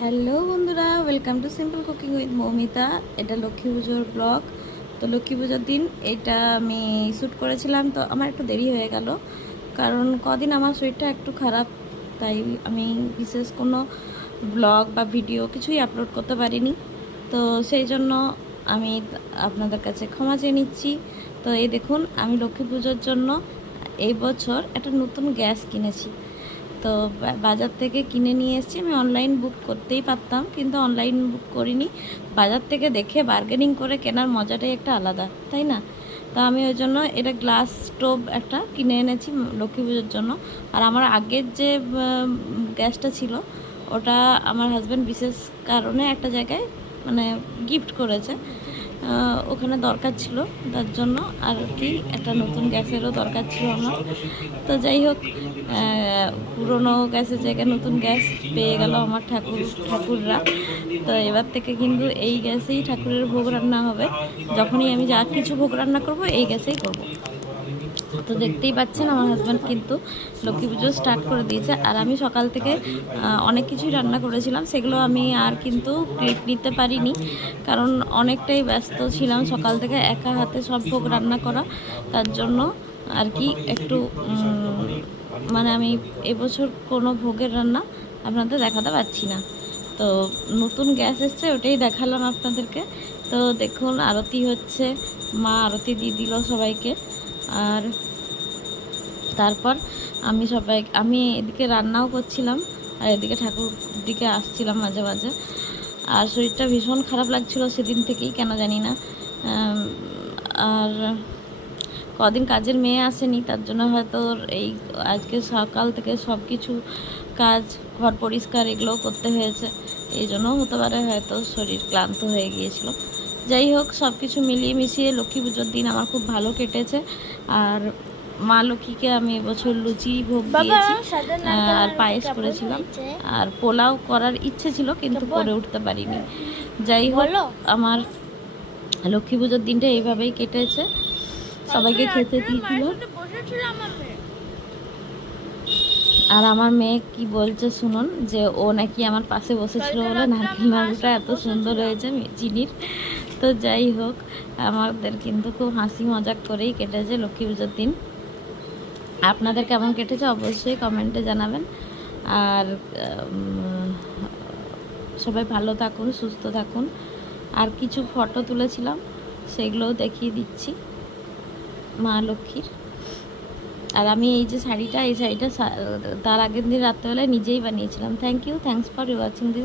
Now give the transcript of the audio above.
Hello বন্ধুরা, welcome to simple cooking with Moumita. এটা লক্ষ্মী পুজোর ব্লগ। তো লক্ষ্মী পুজোর দিন এটা আমি শ্যুট করেছিলাম, তো আমার একটু দেরি হয়ে গেল কারণ কদিন আমার শরীরটা একটু খারাপ, তাই আমি বিশেষ কোনো ব্লগ বা ভিডিও কিছুই আপলোড করতে পারিনি। তো সেই জন্য আমি আপনাদের কাছে ক্ষমা চেয়ে নিচ্ছি। তো এই দেখুন, আমি লক্ষ্মী পুজোর জন্য এই বছর একটা নতুন গ্যাস কিনেছি। তো বাজার থেকে কিনে নিয়ে এসেছি। আমি অনলাইন বুক করতেই পারতাম, কিন্তু অনলাইন বুক করিনি। বাজার থেকে দেখে বার্গেনিং করে কেনার মজাটাই একটা আলাদা, তাই না? তো আমি ওই জন্য এটা গ্লাস স্টোভ একটা কিনে এনেছি লক্ষ্মী পুজোর জন্য। আর আমার আগের যে গ্যাসটা ছিল ওটা আমার হাজব্যান্ড বিশেষ কারণে একটা জায়গায় মানে গিফট করেছে, ওখানে দরকার ছিল, তার জন্য আর কি একটা নতুন গ্যাসেরও দরকার ছিল আমার। তো যাই হোক, পুরনো গ্যাসের জায়গায় নতুন গ্যাস পেয়ে গেল আমার ঠাকুররা। তো এবার থেকে কিন্তু এই গ্যাসেই ঠাকুরের ভোগ রান্না হবে। যখনই আমি যা কিছু ভোগ রান্না করব এই গ্যাসেই করব। তো দেখতেই পাচ্ছেন আমার হাজব্যান্ড কিন্তু লক্ষ্মী পুজো স্টার্ট করে দিয়েছে। আর আমি সকাল থেকে অনেক কিছুই রান্না করেছিলাম, সেগুলো আমি আর কিন্তু ক্লিপ নিতে পারিনি কারণ অনেকটাই ব্যস্ত ছিলাম সকাল থেকে, একা হাতে সব ভোগ রান্না করা। তার জন্য আর কি একটু মানে আমি এবছর কোনো ভোগের রান্না আপনাদের দেখাতে পারছি না। তো নতুন গ্যাস এসছে, ওটাই দেখালাম আপনাদেরকে। তো দেখুন আরতি হচ্ছে, মা আরতি দিয়ে দিল সবাইকে। আর তারপর আমি এদিকে রান্নাও করছিলাম আর এদিকে ঠাকুর দিকে আসছিলাম মাঝে মাঝে। আর শরীরটা ভীষণ খারাপ লাগছিল সেদিন থেকেই, কেন জানি না। আর কদিন কাজের মেয়ে আসেনি, তার জন্য হয়তো এই আজকে সকাল থেকে সব কিছু কাজ, ঘর পরিষ্কার এগুলোও করতে হয়েছে, এই জন্যও হতে পারে হয়তো শরীর ক্লান্ত হয়ে গিয়েছিল। যাই হোক, সব কিছু মিলিয়ে মিশিয়ে লক্ষ্মী পুজোর দিন আমার খুব ভালো কেটেছে। আর মা লক্ষ্মীকে আমি এবছর লুচি ভোগ দিয়েছি আর পায়েস করেছিলাম, আর পোলাও করার ইচ্ছে ছিল কিন্তু করে উঠতে পারিনি। যাই হোক, আমার লক্ষ্মী পুজোর দিনটা এইভাবেই কেটেছে। সবাইকে খেতে দিয়েছিল। আর আমার মেয়ে কি বলছে শুনুন, যে ও নাকি আমার পাশে বসেছিল বলে নারকেল নাড়ুটা এত সুন্দর হয়েছে চিনির। তো যাই হোক, আমাদের কিন্তু খুব হাসি মজাক করেই কেটেছে লক্ষ্মী পুজোর দিন। আপনাদের কেমন কেটেছে অবশ্যই কমেন্টে জানাবেন। আর সবাই ভালো থাকুন, সুস্থ থাকুন। আর কিছু ফটো তুলেছিলাম, সেগুলোও দেখিয়ে দিচ্ছি মা লক্ষ্মীর। আর আমি এই যে শাড়িটা, এই শাড়িটা তার আগের দিন রাত্রেবেলায় নিজেই বানিয়েছিলাম। Thanks for watching this.